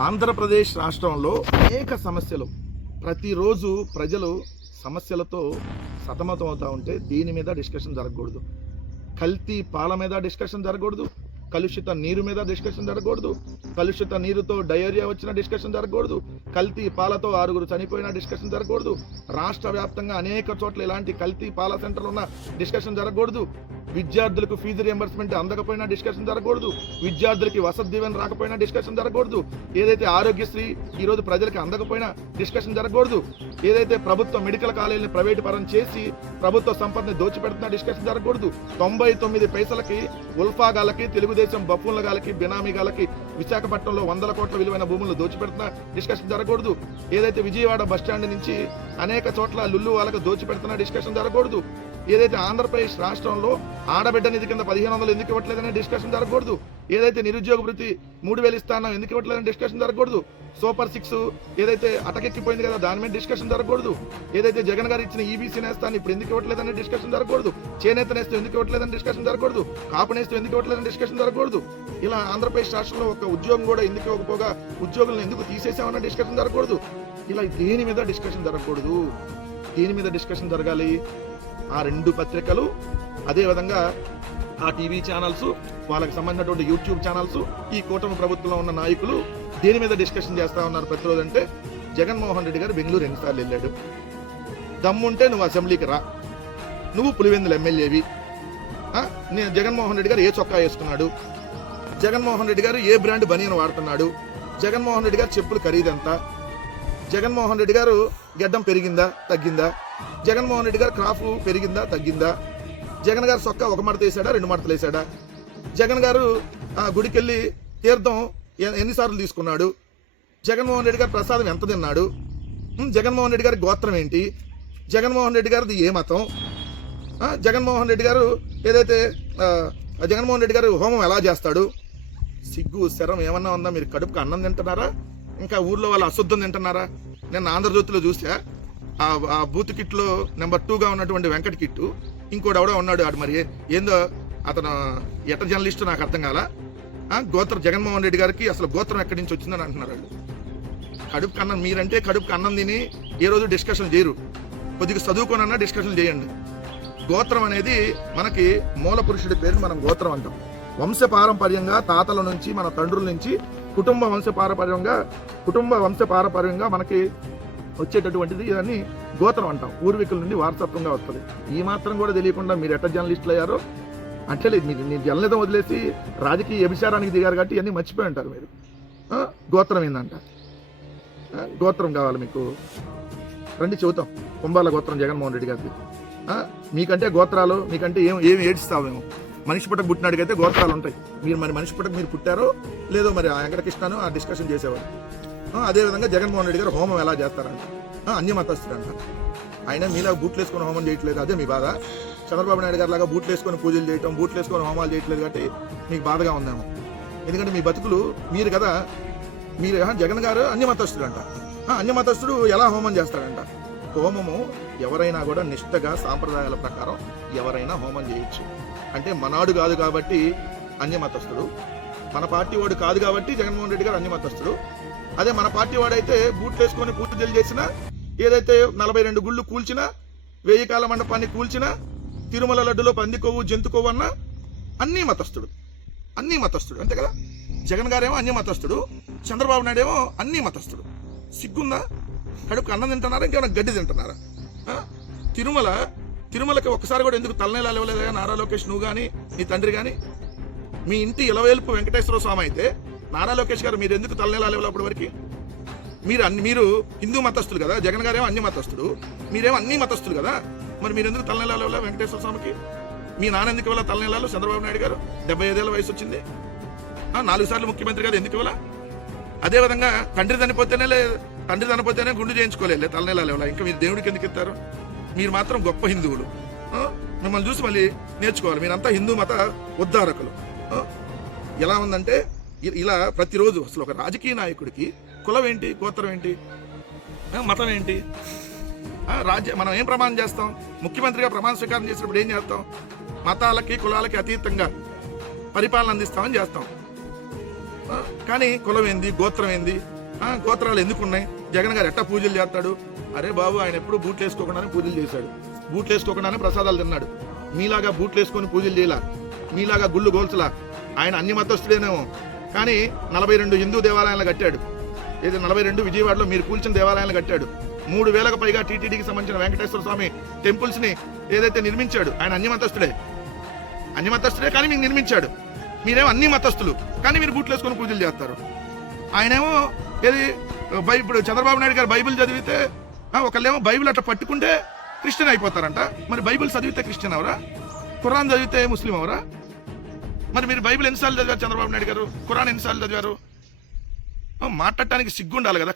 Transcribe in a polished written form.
ఆంధ్రప్రదేశ్ రాష్ట్రంలో అనేక సమస్యలు, ప్రతిరోజు ప్రజలు సమస్యలతో సతమతం అవుతూ ఉంటే దీని మీద డిస్కషన్ జరగకూడదు. కల్తీ పాల మీద డిస్కషన్ జరగకూడదు, కలుషిత నీరు మీద డిస్కషన్ జరగకూడదు, కలుషిత నీరుతో డయేరియా వచ్చిన డిస్కషన్ జరగకూడదు, కల్తీ పాలతో 6 చనిపోయిన డిస్కషన్ జరగకూడదు, రాష్ట్ర వ్యాప్తంగా అనేక చోట్ల ఇలాంటి కల్తీ పాల సెంటర్లు ఉన్న డిస్కషన్ జరగకూడదు, విద్యార్థులకు ఫీజు రియంబర్స్మెంట్ అందకపోయినా డిస్కషన్ జరగకూడదు, విద్యార్థులకి వసతి దీవెన రాకపోయినా డిస్కషన్ జరగకూడదు, ఏదైతే ఆరోగ్యశ్రీ ఈరోజు ప్రజలకు అందకపోయినా డిస్కషన్ జరగకూడదు, ఏదైతే ప్రభుత్వ మెడికల్ కాలేజీని ప్రైవేటు పరం చేసి ప్రభుత్వ సంపదని దోచిపెడుతున్న డిస్కషన్ జరగకూడదు, 99 పైసలకి ఉల్ఫాగాలకి, తెలుగుదేశం బఫూన్లగాలకి, బినామీగాలకి విశాఖపట్నంలో 100 కోట్ల విలువైన భూములను దోచిపెడుతున్న డిస్కషన్ జరగకూడదు, ఏదైతే విజయవాడ బస్టాండ్ నుంచి అనేక చోట్ల లుల్లు వాళ్ళకు దోచిపెడుతున్న డిస్కషన్ జరగకూడదు, ఏదైతే ఆంధ్రప్రదేశ్ రాష్ట్రంలో ఆడబిడ్డ నిధి కింద 1500 ఎందుకు ఇవ్వట్లేదనే డిస్కషన్ జరగకూడదు, ఏదైతే నిరుద్యోగ వృత్తి 3000 ఇస్తానో ఎందుకు ఇవ్వట్లేదని డిస్కషన్ జరగకూడదు, సూపర్ 6 ఏదైతే అటకెక్కిపోయింది కదా దాని మీద డిస్కషన్ జరగకూడదు, ఏదైతే జగన్ గారు ఇచ్చిన ఈబీసీ నేస్తాన్ని ఇప్పుడు ఎందుకు ఇవ్వట్లేదనే డిస్కషన్ జరగకూడదు, చేనేత నేస్తం ఎందుకు ఇవ్వట్లేదని డిస్కషన్ జరగకూడదు, కాపు నేస్తం ఎందుకు ఇవ్వట్లేదని డిస్కషన్ జరగకూడదు, ఇలా ఆంధ్రప్రదేశ్ రాష్ట్రంలో ఒక ఉద్యోగం కూడా ఎందుకు ఇవ్వకపోగా ఉద్యోగులను ఎందుకు తీసేసామన్న డిస్కషన్ జరగకూడదు. ఇలా దేని మీద డిస్కషన్ జరగకూడదు. దేని మీద డిస్కషన్ జరగాలి? ఆ 2 పత్రికలు, అదేవిధంగా ఆ టీవీ ఛానల్స్, వాళ్ళకి సంబంధించినటువంటి యూట్యూబ్ ఛానల్స్, ఈ కూటమి ప్రభుత్వంలో ఉన్న నాయకులు దేని మీద డిస్కషన్ చేస్తా ఉన్నారు ప్రతిరోజు అంటే, జగన్మోహన్ రెడ్డి గారు బెంగళూరు 2 సార్లు వెళ్ళాడు, దమ్ముంటే నువ్వు అసెంబ్లీకి రా, నువ్వు పులివెందుల ఎమ్మెల్యేవి, నేను జగన్మోహన్ రెడ్డి గారు ఏ చొక్కా వేసుకున్నాడు, జగన్మోహన్ రెడ్డి గారు ఏ బ్రాండ్ బనియన్ వాడుతున్నాడు, జగన్మోహన్ రెడ్డి గారు చెప్పులు ఖరీదెంత, జగన్మోహన్ రెడ్డి గారు గెడ్డం పెరిగిందా తగ్గిందా, జగన్మోహన్ రెడ్డి గారు క్రాఫ్ పెరిగిందా తగ్గిందా, జగన్ గారు సొక్క 1 మడత వేసాడా 2 మడతలు వేసాడా, జగన్ గారు గుడికెళ్ళి తీర్థం ఎన్నిసార్లు తీసుకున్నాడు, జగన్మోహన్ రెడ్డి గారు ప్రసాదం ఎంత తిన్నాడు, జగన్మోహన్ రెడ్డి గారి గోత్రం ఏంటి, జగన్మోహన్ రెడ్డి గారిది ఏ మతం, జగన్మోహన్ రెడ్డి గారు ఏదైతే జగన్మోహన్ రెడ్డి గారు హోమం ఎలా చేస్తాడు, సిగ్గు శరం ఏమన్నా ఉందా? మీరు కడుపుకు అన్నం తింటున్నారా, ఇంకా ఊర్లో వాళ్ళు అశుద్ధం తింటున్నారా? నేను ఆంధ్రజ్యోతిలో చూసా, ఆ బూత్ కిట్లో నెంబర్ 2గా ఉన్నటువంటి వెంకట్ కిట్టు, ఇంకోటి ఎవడో ఉన్నాడు, ఆడు మరి ఏందో అతను ఎట జర్నలిస్టు నాకు అర్థం కాల, గోత్రం జగన్మోహన్ రెడ్డి గారికి అసలు గోత్రం ఎక్కడి నుంచి వచ్చిందని అంటున్నారు వాళ్ళు. కడుపుకు అన్నం, మీరంటే కడుపుకు అన్నం తిని ఏ రోజు డిస్కషన్ చేయరు, కొద్దిగా చదువుకోనన్నా డిస్కషన్ చేయండి. గోత్రం అనేది మనకి మూల పురుషుడి పేరు మనం గోత్రం అంటాం. వంశపారంపర్యంగా తాతల నుంచి మన తండ్రుల నుంచి కుటుంబ వంశపారపర్యంగా మనకి వచ్చేటటువంటిది దాన్ని గోత్రం అంటాం. పూర్వీకుల నుండి వారసత్వంగా వస్తుంది. ఈ మాత్రం కూడా తెలియకుండా మీరు ఎట్ట జర్నలిస్టులు అయ్యారో అంటే లేదు. మీరు జర్నలిజం వదిలేసి రాజకీయ వ్యభిచారానికి దిగారు కాబట్టి ఇవన్నీ మర్చిపోయి ఉంటారు మీరు. గోత్రం ఏందంట, గోత్రం కావాలి మీకు, రండి చెబుతాం. కుంభాల గోత్రం జగన్మోహన్ రెడ్డి గారికి. మీకంటే గోత్రాలు మీకంటే ఏమి ఏడ్స్తావేమో. మనిషి పుట్టకు పుట్టినాడికైతే గోత్రాలు ఉంటాయి. మీరు మరి మనిషి పుట్టకు మీరు పుట్టారో లేదో మరి ఆ వెంకటకృష్ణను ఆ డిస్కషన్ చేసేవారు. అదేవిధంగా జగన్మోహన్ రెడ్డి గారు హోమం ఎలా చేస్తారంట, అన్య మతస్థుడంట. ఆయన మీలా బూట్లు వేసుకొని హోమం చేయట్లేదు, అదే మీ బాధ. చంద్రబాబు నాయుడు గారు లాగా బూట్లు వేసుకొని పూజలు చేయటం, బూట్లు వేసుకొని హోమాలు చేయట్లేదు కాబట్టి మీకు బాధగా ఉందేమో. ఎందుకంటే మీ బతుకులు మీరు కదా. మీరు జగన్ గారు అన్య మతస్థుడంట. అన్య మతస్థుడు ఎలా హోమం చేస్తాడంట. హోమము ఎవరైనా కూడా నిష్ఠగా సాంప్రదాయాల ప్రకారం ఎవరైనా హోమం చేయొచ్చు. అంటే మనాడు కాదు కాబట్టి అన్య మతస్థుడు, మన పార్టీ వాడు కాదు కాబట్టి జగన్మోహన్ రెడ్డి గారు అన్య మతస్థుడు. అదే మన పార్టీ వాడైతే బూట్లు వేసుకొని పూజలు చేసినా, ఏదైతే 42 గుళ్ళు కూల్చినా, 1000 కాల మండపాన్ని కూల్చినా, తిరుమల లడ్డులో పంది కొవ్వు జంతు కొవ్వు అన్నా అన్నీ మతస్థుడు అంతే కదా. జగన్ గారేమో అన్య మతస్థుడు, చంద్రబాబు నాయుడు ఏమో అన్నీ మతస్థుడు. సిగ్గుందా? కడుపుకు అన్నం తింటున్నారా, ఇంకేమైనా గడ్డి తింటున్నారా? తిరుమలకి ఒక్కసారి కూడా ఎందుకు తలనేలాలు ఇవ్వలేదా నారా లోకేష్, నువ్వు కానీ నీ తండ్రి కానీ? మీ ఇంటి ఇలవేల్పు వెంకటేశ్వర స్వామి అయితే నారా లోకేష్ గారు మీరు ఎందుకు తలనేలాలు ఇవ్వలే అప్పటి వరకు? మీరు హిందూ మతస్థులు కదా, జగన్ గారేమో అన్ని మతస్థుడు, మీరేమో అన్ని మతస్థులు కదా, మరి మీరు ఎందుకు తలనేలాలు ఇవ్వలే వెంకటేశ్వర స్వామికి? మీ నాన్న ఎందుకు ఇవ్వాల తలనేలాలు? చంద్రబాబు నాయుడు గారు 75 ఏళ్ళ వయసు వచ్చింది, 4 సార్లు ముఖ్యమంత్రి గారు ఎందుకు ఇవ్వాల? అదేవిధంగా తండ్రి చనిపోతేనే గుండు చేయించుకోలేదు, తలనేలాలు ఇవ్వాల. ఇంకా మీరు దేవుడికి ఎందుకు ఇస్తారు? మీరు మాత్రం గొప్ప హిందువులు. మిమ్మల్ని చూసి మళ్ళీ నేర్చుకోవాలి. మీరంతా హిందూ మత ఉద్ధారకులు. ఎలా ఉందంటే ఇలా ప్రతిరోజు అసలు ఒక రాజకీయ నాయకుడికి కులం ఏంటి, గోత్రం ఏంటి, మతం ఏంటి? మనం ఏం ప్రమాణం చేస్తాం? ముఖ్యమంత్రిగా ప్రమాణ స్వీకారం చేసినప్పుడు ఏం చేస్తాం? మతాలకి కులాలకి అతీతంగా పరిపాలన అందిస్తామని చేస్తాం. కానీ కులం ఏంది, గోత్రం ఏంది, గోత్రాలు ఎందుకు ఉన్నాయి, జగన్ గారు ఎట్టా పూజలు చేస్తాడు? అరే బాబు, ఆయన ఎప్పుడు బూట్లు వేసుకోకుండానే పూజలు చేశాడు, బూట్లు వేసుకోకుండానే ప్రసాదాలు తిన్నాడు. మీలాగా బూట్లు వేసుకొని పూజలు చేయలా, మీలాగా గుళ్ళు గోల్చలా. ఆయన అన్ని మతస్థుడేనేమో, కానీ 42 హిందూ దేవాలయాలు కట్టాడు. ఏది 42 విజయవాడలో మీరు కూల్చిన దేవాలయాలు కట్టాడు. 3000కు పైగా టీటీడీకి సంబంధించిన వెంకటేశ్వర స్వామి టెంపుల్స్ ని ఏదైతే నిర్మించాడు, ఆయన అన్ని మతస్థుడే కానీ మీకు నిర్మించాడు. మీరేమో అన్ని మతస్థులు కానీ మీరు బూట్లు వేసుకొని పూజలు చేస్తారు. ఆయనేమో ఏది ఇప్పుడు చంద్రబాబు నాయుడు గారు బైబిల్ చదివితే ఒకళ్ళేమో బైబిల్ అట్లా పట్టుకుంటే క్రిస్టియన్ అయిపోతారంట. మరి బైబిల్ చదివితే క్రిస్టియన్ అవరా? ఖురాన్ చదివితే ముస్లిం అవరా? మరి మీరు బైబిల్ ఎన్నిసార్లు చదివారు చంద్రబాబు నాయుడు గారు? ఖురాన్ ఎన్నిసార్లు చదివారు? మాట్లాడటానికి సిగ్గు ఉండాలి కదా.